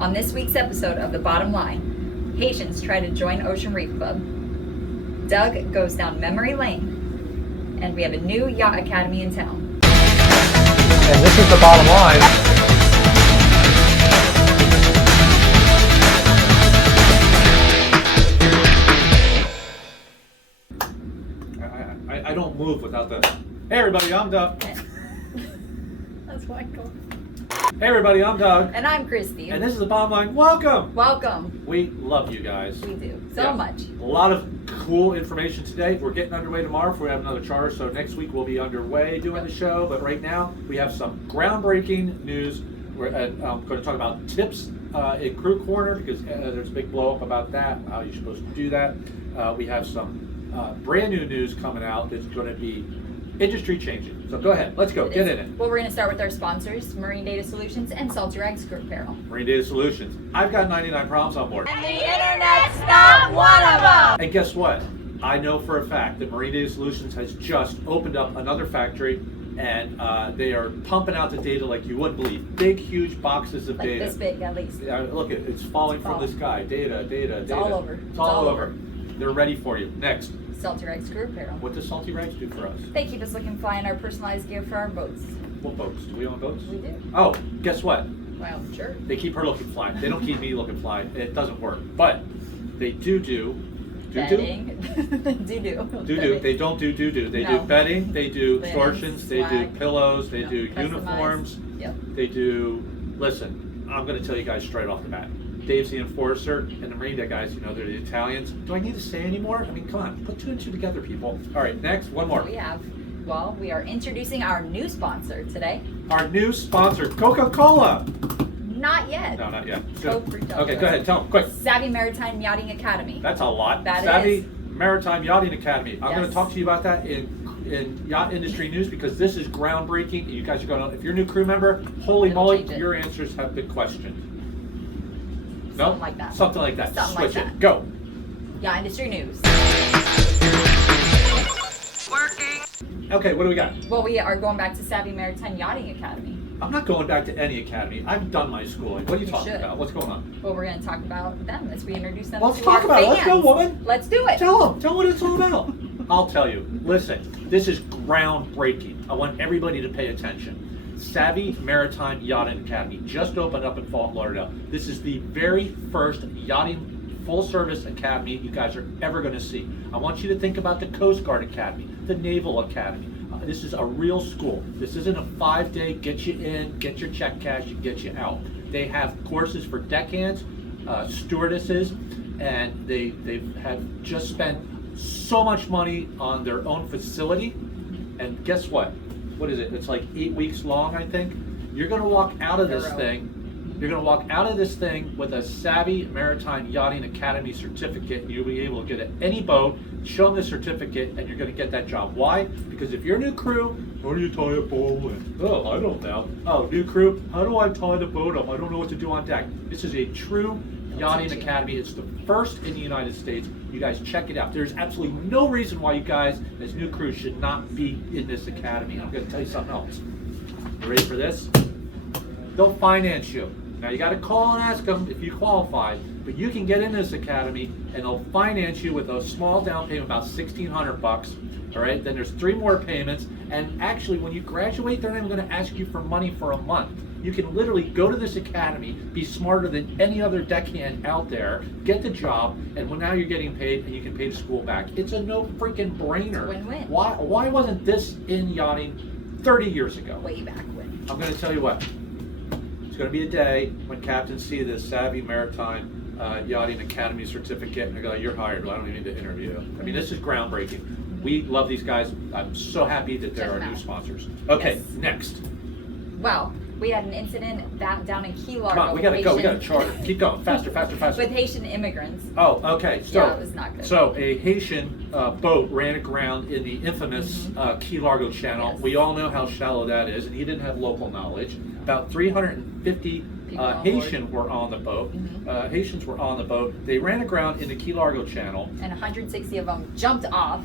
On this week's episode of The Bottom Line, Haitians try to join Ocean Reef Club, Doug goes down memory lane, and we have a new yacht academy in town. And this is The Bottom Line. I don't move without the, hey everybody, I'm Doug. That's why I call. Hey everybody, I'm Doug. And I'm Christy. And this is The Bottom Line. Welcome. Welcome. We love you guys. We do. So much. A lot of cool information today. We're getting underway tomorrow if we have another charter. So next week we'll be underway doing the show. But right now we have some groundbreaking news. I'm going to talk about tips in Crew Corner because there's a big blow up about that, how you're supposed to do that. We have some brand new news coming out that's going to be industry changing. So go ahead, let's go, get in it. Well, we're going to start with our sponsors, Marine Data Solutions and Salty Rags Crew Apparel. Marine Data Solutions. I've got 99 problems on board. And the internet's not one of them! And guess what? I know for a fact that Marine Data Solutions has just opened up another factory and they are pumping out the data like you wouldn't believe. Big, huge boxes of like data. This big at least. Look, it's falling from the sky. Data. It's all over. It's all over. They're ready for you. Next. Salty Rags Crew Apparel. What does Salty Rags do for us? They keep us looking fly in our personalized gear for our boats. What boats? Do we own boats? We do. Oh, guess what? Well, sure. They keep her looking fly. They don't keep me looking fly. It doesn't work. But they do Bedding. Do. They don't do. They do bedding. They do extortions. They do pillows. They do uniforms. Yep. They do. Listen, I'm going to tell you guys straight off the bat. Dave's the enforcer, and the Marine Day guys, you know, they're the Italians. Do I need to say any more? I mean, come on, put two and two together, people. All right, next, one more. We are introducing our new sponsor today. Our new sponsor, Coca-Cola. Not yet. No, not yet. Okay, go ahead, tell them, quick. Savvy Maritime Yachting Academy. That's a lot. That Savvy is. Maritime Yachting Academy. I'm going to talk to you about that in yacht industry news because this is groundbreaking. You guys are going to, if you're a new crew member, holy moly, your answers have been questioned. Something like that. Something like that. Something Switch like it. that. Go. Yeah, industry news. Working. Okay, what do we got? Well, we are going back to Savvy Maritime Yachting Academy. I'm not going back to any academy. I've done my schooling. What are you talking about? What's going on? Well, we're going to talk about them as we introduce them Let's to talk our about fans. it. Let's go, woman. Let's do it. Tell them. Tell them what it's all about. I'll tell you. Listen, this is groundbreaking. I want everybody to pay attention. Savvy Maritime Yachting Academy just opened up in Fort Lauderdale. This is the very first yachting full-service academy you guys are ever going to see. I want you to think about the Coast Guard Academy, the Naval Academy. This is a real school. This isn't a 5-day get you in, get your check cash, and get you out. They have courses for deckhands, stewardesses, and they have just spent so much money on their own facility. And guess what? What is it? It's like 8 weeks long, I think. You're going to walk out of this thing. You're going to walk out of this thing with a Savvy Maritime Yachting Academy certificate. You'll be able to get at any boat, show them the certificate, and you're going to get that job. Why? Because if you're a new crew, how do you tie a boat? Oh, I don't know. Oh, new crew, how do I tie the boat up? I don't know what to do on deck. This is a true yachting academy. It's the first in the United States. You guys check it out. There's absolutely no reason why you guys, as new crews, should not be in this academy. I'm going to tell you something else. You ready for this? They'll finance you. Now you got to call and ask them if you qualify, but you can get in this academy and they'll finance you with a small down payment, about $1,600. All right. Then there's 3 more payments, and actually, when you graduate, they're not even going to ask you for money for a month. You can literally go to this academy, be smarter than any other deckhand out there, get the job, and now you're getting paid, and you can pay the school back. It's a no freaking brainer. It's a win-win. Why wasn't this in yachting 30 years ago? Way back when. I'm going to tell you what. It's going to be a day when captains see this Savvy Maritime Yachting Academy certificate, and they go, "You're hired. Well, I don't even need to interview you." I mean, this is groundbreaking. We love these guys. I'm so happy that they're our new sponsors. Okay, yes. Next. Well, we had an incident down in Key Largo. Come on, we gotta go. We got a charter. Keep going. Faster. With Haitian immigrants. Oh, okay. So, yeah, it was not good. So a Haitian boat ran aground in the infamous Key Largo channel. Yes. We all know how shallow that is, and he didn't have local knowledge. About 350 People on Haitians were on the boat. Haitians were on the boat. They ran aground in the Key Largo Channel. And 160 of them jumped off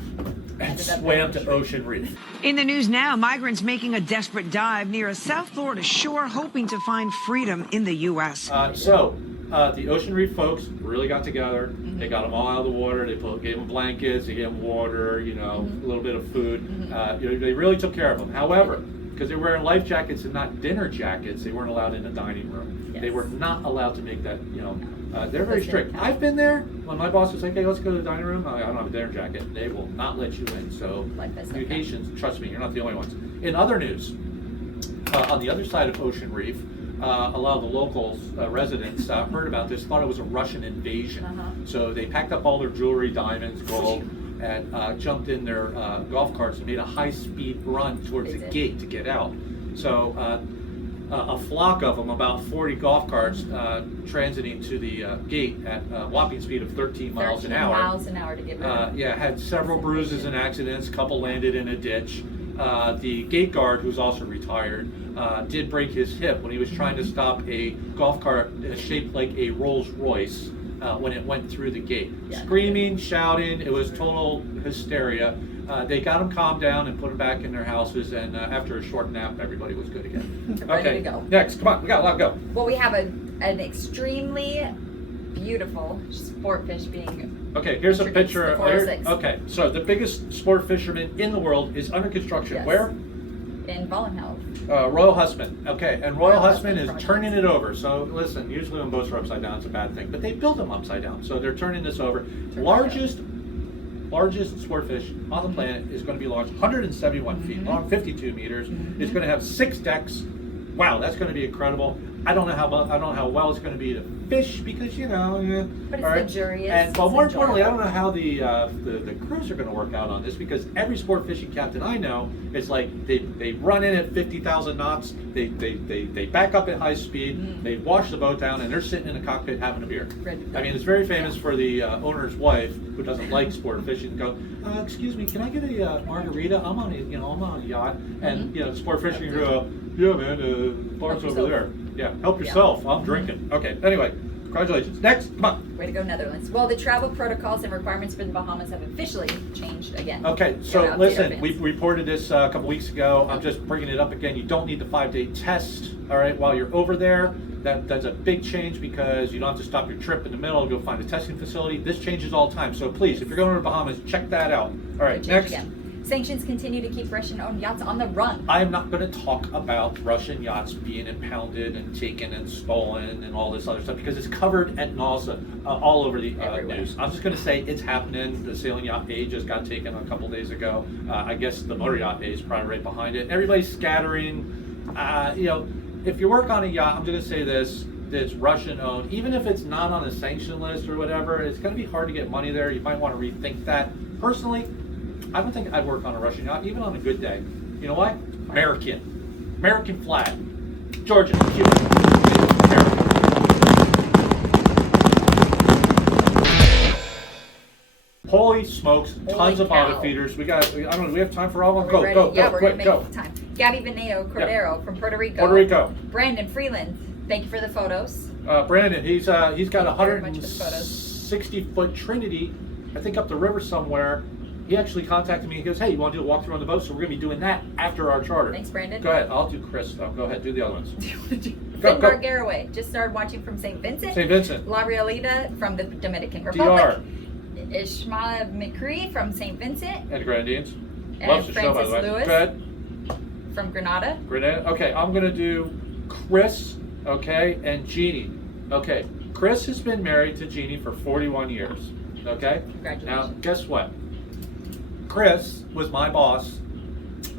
And swam to Ocean Reef. In the news now, migrants making a desperate dive near a South Florida shore, hoping to find freedom in the U.S. The Ocean Reef folks really got together. They got them all out of the water. They gave them blankets. They gave them water. A little bit of food. They really took care of them. However, because they were wearing life jackets and not dinner jackets, they weren't allowed in the dining room. Yes. They were not allowed to make that. They're very strict. I've been there when my boss was like, "Hey, let's go to the dining room." I don't have a dinner jacket. They will not let you in. So, you Haitians, trust me, you're not the only ones. In other news, on the other side of Ocean Reef, a lot of the locals, residents, heard about this, thought it was a Russian invasion. So they packed up all their jewelry, diamonds, gold, and jumped in their golf carts and made a high-speed run towards the gate to get out. So a flock of them, about 40 golf carts, transiting to the gate at a whopping speed of 13 miles an hour. 13 miles an hour to get back. Had several bruises and accidents. A couple landed in a ditch. The gate guard, who's also retired, did break his hip when he was trying to stop a golf cart shaped like a Rolls Royce when it went through the gate. Screaming, shouting, it was total hysteria. They got them calmed down and put them back in their houses, and after a short nap, everybody was good again. Ready to go. Next, come on, we got a lot to go. Well, we have an extremely beautiful sport fish being. Okay, here's a picture. The 406. Okay, so the biggest sport fisherman in the world is under construction. Yes. Where? In Vollenhoven. Royal Husband. Okay, and Royal Husband is Project. turning it over. So listen, usually when boats are upside down, it's a bad thing, but they built them upside down, so they're turning this over. Largest sport fish on the planet is going to be launched 171 feet long, 52 meters. It's going to have 6 decks. Wow, that's going to be incredible. I don't know how well it's going to be to fish because But it's luxurious. And well, more importantly, I don't know how the crews are going to work out on this, because every sport fishing captain I know is like they run in at 50,000 knots, they back up at high speed, they wash the boat down, and they're sitting in the cockpit having a beer. I mean, it's very famous for the owner's wife who doesn't like sport fishing to go, excuse me, can I get a margarita? I'm on a yacht, and the sport fishing crew go, yeah man, the bar's over there. Yeah, help yourself. I'm drinking. Okay, anyway, congratulations. Next, come on. Way to go, Netherlands. Well, the travel protocols and requirements for the Bahamas have officially changed again. Okay, so listen, we reported this a couple weeks ago. I'm just bringing it up again. You don't need the 5-day test, all right, while you're over there. That's a big change, because you don't have to stop your trip in the middle and go find a testing facility. This changes all the time. So please, if you're going to the Bahamas, check that out. All right, next. Again. Sanctions continue to keep Russian-owned yachts on the run. I am not going to talk about Russian yachts being impounded and taken and stolen and all this other stuff, because it's covered at nauseam all over the news. I'm just going to say it's happening. The sailing yacht A just got taken a couple days ago. I guess the motor yacht A is probably right behind it. Everybody's scattering. If you work on a yacht, I'm going to say this, that's Russian-owned, even if it's not on a sanction list or whatever, it's going to be hard to get money there. You might want to rethink that. Personally, I don't think I'd work on a Russian yacht, even on a good day. You know why? American flag. Georgia, Cuba, American. Holy smokes, tons of bottom feeders. We have time for all of them? Go, We're quick, gonna go. make time. Gabby Veneo Cordero from Puerto Rico. Puerto Rico. Brandon Freeland, thank you for the photos. Brandon, he's got a Very much for the photos. 160-foot Trinity, I think up the river somewhere. He actually contacted me. He goes, hey, you want to do a walkthrough on the boat? So we're going to be doing that after our charter. Thanks, Brandon. Go ahead. I'll do Chris. Go ahead. Do the other ones. Finbar Garraway just started watching from St. Vincent. St. Vincent. La Realita from the Dominican Republic. DR. Ishmael McCree from St. Vincent. And Grenadines. And Loves the show, by the way. Lewis Go ahead. from Grenada. Grenada. Okay, I'm going to do Chris, okay, and Jeannie. Okay, Chris has been married to Jeannie for 41 years. Okay? Congratulations. Now, guess what? Chris was my boss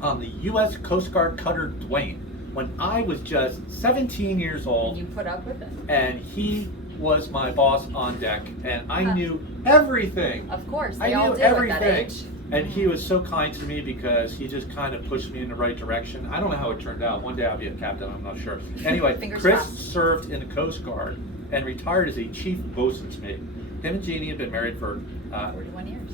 on the U.S. Coast Guard cutter Dwayne when I was just 17 years old. You put up with it. And he was my boss on deck, and I knew everything. Of course, I they all knew do at that everything. age. And he was so kind to me because he just kind of pushed me in the right direction. I don't know how it turned out. One day I'll be a captain, I'm not sure. Anyway, Fingers Chris crossed. served in the Coast Guard and retired as a chief boatswain's mate. Him and Jeannie have been married for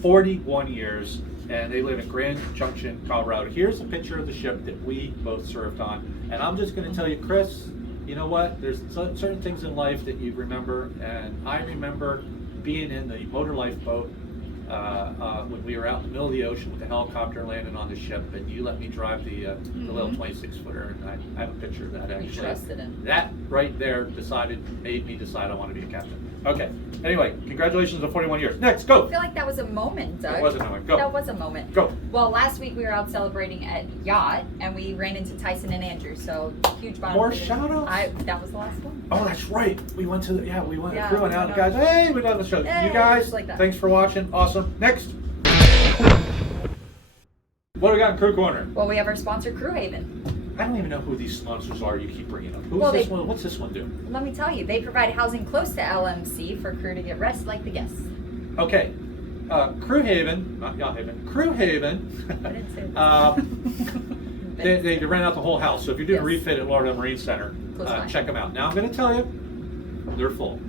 41 years, and they live in Grand Junction, Colorado. Here's a picture of the ship that we both served on. And I'm just going to tell you, Chris, you know what? There's certain things in life that you remember, and I remember being in the motor lifeboat when we were out in the middle of the ocean with the helicopter landing on the ship, and you let me drive the little 26-footer, and I have a picture of that actually. You trusted him. That right there made me decide I want to be a captain. Okay. Anyway, congratulations on 41 years. Next, go. I feel like that was a moment, Doug. It was a moment. Go. That was a moment. Go. Well, last week we were out celebrating at Yacht, and we ran into Tyson and Andrew. So huge bottom. More shout-outs? That was the last one. Oh, that's right. We went to we went Yeah, crewing we out. went Guys, out. hey, we done the show. Hey, you guys, just like that. thanks for watching. Awesome. Next. What do we got in Crew Corner? Well, we have our sponsor, Crew Haven. I don't even know who these sponsors are you keep bringing up. Well, This one? What's this one do? Let me tell you, they provide housing close to LMC for crew to get rest like the guests. Okay. Crew Haven, not Yacht Haven, Crew Haven. I didn't say that. They rent out the whole house. So if you're doing a Yes. refit at Lauderdale Marine Center, Close by. check them out. Now I'm going to tell you, they're full.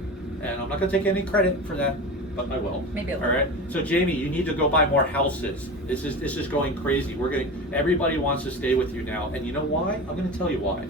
And I'm not going to take any credit for that, but I will. Maybe a All little. right. So Jamie, you need to go buy more houses. This is going crazy. Everybody wants to stay with you now. And you know why? I'm going to tell you why.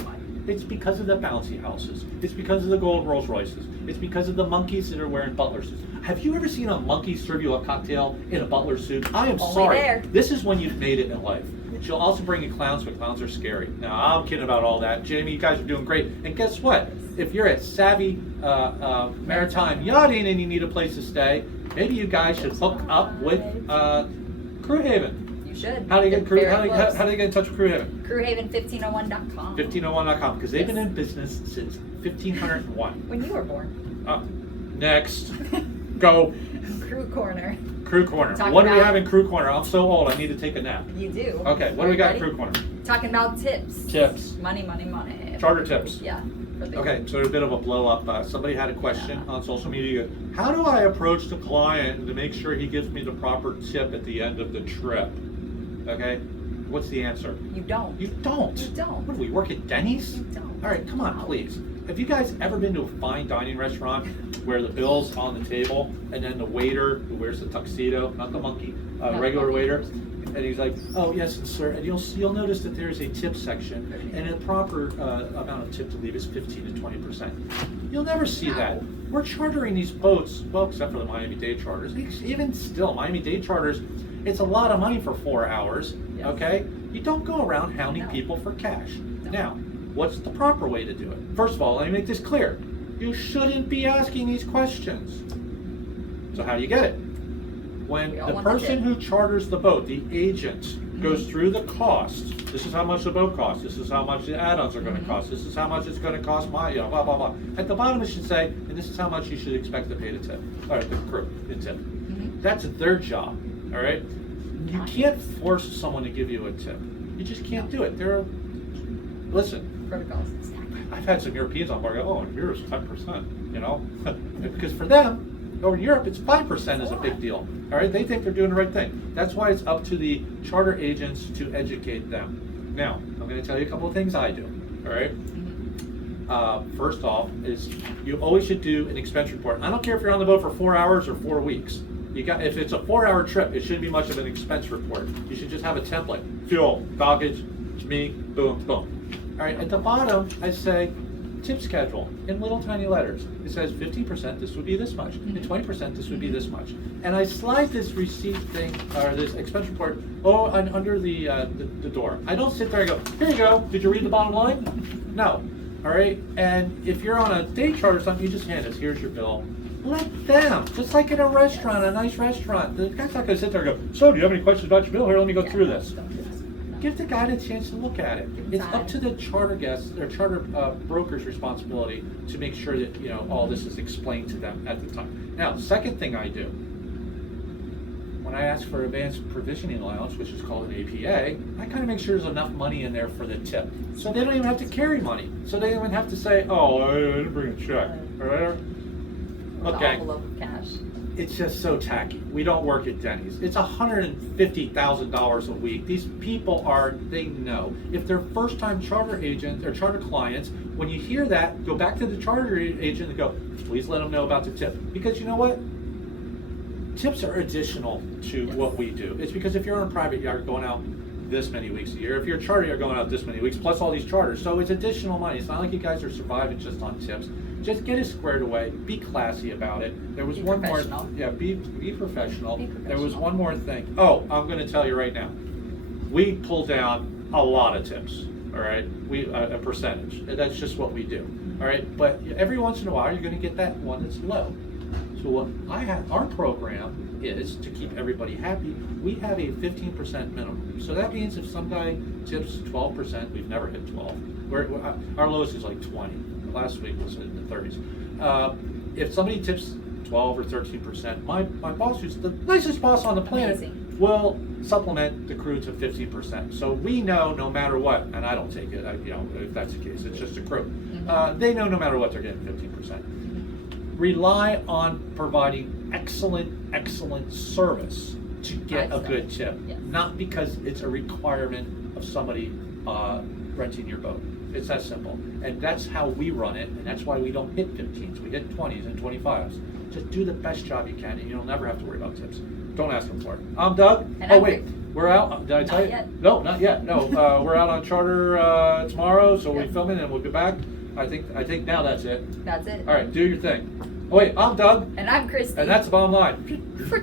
It's because of the bouncy houses. It's because of the gold Rolls Royces. It's because of the monkeys that are wearing butler suits. Have you ever seen a monkey serve you a cocktail in a butler suit? I am Only sorry. there. This is when you've made it in life. She'll also bring you clowns, but clowns are scary. Now, I'm kidding about all that. Jamie, you guys are doing great. And guess what? If you're at Savvy Maritime Yachting and you need a place to stay, maybe you guys should hook up with Crew Haven. You should. How do you get They're very how close. do you get in touch with Crew Haven? Crewhaven1501.com. 1501.com, because they've been Yes. in business since 1501. When you were born. Next, go. Crew Corner. Crew Corner. Talking What do we about- have in Crew Corner? I'm so old, I need to take a nap. You do. Okay, what do we got in Ready? Crew Corner? Talking about tips. Tips. Money, money, money. Charter tips. Yeah. For the Okay, so there's a bit of a blow up. Somebody had a question on social media. How do I approach the client to make sure he gives me the proper tip at the end of the trip? Okay, what's the answer? You don't. You don't. You don't. What do we work at Denny's? You don't. All right, come on, please. Have you guys ever been to a fine dining restaurant where the bill's on the table and then the waiter who wears the tuxedo, not the monkey, Not regular monkey. waiter, and he's like, "Oh yes, sir," and you'll notice that there's a tip section, and the proper amount of tip to leave is 15 to 20%. You'll never see that. We're chartering these boats, well, except for the Miami-Dade charters. Even still, Miami-Dade charters, it's a lot of money for 4 hours. Yes. Okay, you don't go around hounding No. people for cash. No. Now, what's the proper way to do it? First of all, let me make this clear. You shouldn't be asking these questions. So how do you get it? When We all the want the person tip. who charters the boat, the agent, goes through the cost. This is how much the boat costs. This is how much the add-ons are going to cost. This is how much it's going to cost blah, blah, blah. At the bottom it should say, and this is how much you should expect to pay the tip. All right, the crew, the tip. That's their job, all right? You can't force someone to give you a tip. You just can't do it. Listen, Protocols. I've had some Europeans on board go, oh, in Europe it's 10%, you know? Because for them, over in Europe, it's 5% is a big deal. All right, they think they're doing the right thing. That's why it's up to the charter agents to educate them. Now, I'm going to tell you a couple of things I do. All right. First off, is you always should do an expense report. I don't care if you're on the boat for 4 hours or 4 weeks. If it's a 4-hour trip, it shouldn't be much of an expense report. You should just have a template: fuel, dockage, me, boom, boom. All right. At the bottom, I say tip schedule in little tiny letters. It says 15%, this would be this much, and 20%, this would be this much. And I slide this receipt thing, or this expense report, under the door. I don't sit there and go, here you go, did you read the bottom line? No. All right? And if you're on a day chart or something, you just hand us, here's your bill. Let them, just like in a restaurant, a nice restaurant. The guy's not going to sit there and go, so do you have any questions about your bill? Here, let me go through this. Give the guy a chance to look at it. It's up to the charter guests or charter broker's responsibility to make sure that all this is explained to them at the time. Now, second thing I do, when I ask for advanced provisioning allowance, which is called an APA, I kind of make sure there's enough money in there for the tip, so they don't even have to carry money. So they don't even have to say, "Oh, I didn't bring a check." All right? Okay. Envelope of cash. It's just so tacky. We don't work at Denny's. It's $150,000 a week. These people they know. If they're first-time charter agents or charter clients, when you hear that, go back to the charter agent and go, please let them know about the tip. Because you know what? Tips are additional to what we do. It's because if you're on a private yacht going out, this many weeks a year. If you're a charter, you're going out this many weeks, plus all these charters. So it's additional money. It's not like you guys are surviving just on tips. Just get it squared away. Be classy about it. There was one more. Yeah, be professional. There was one more thing. Oh, I'm going to tell you right now. We pull down a lot of tips. All right, a percentage. That's just what we do. All right, but every once in a while, you're going to get that one that's low. So what our program is to keep everybody happy. We have a 15% minimum. So that means if some guy tips 12%, we've never hit 12. Our lowest is like 20. Last week was in the 30s. If somebody tips 12 or 13%, my boss, who's the nicest boss on the planet, will supplement the crew to 15%. So we know no matter what, and I don't take it, if that's the case, it's just a crew. They know no matter what they're getting 15%. Rely on providing excellent service to get a good tip, not because it's a requirement of somebody renting your boat. It's that simple. And that's how we run it, and that's why we don't hit 15s. We hit 20s and 25s. Just do the best job you can, and you'll never have to worry about tips. Don't ask them for it. I'm Doug. And wait, we're out. Did I tell you? Yet. No, not yet. No, we're out on charter tomorrow, so we're filming and we'll be back. I think now that's it. That's it. All right, do your thing. Oh wait, I'm Doug. And I'm Christy. And that's the bottom line. For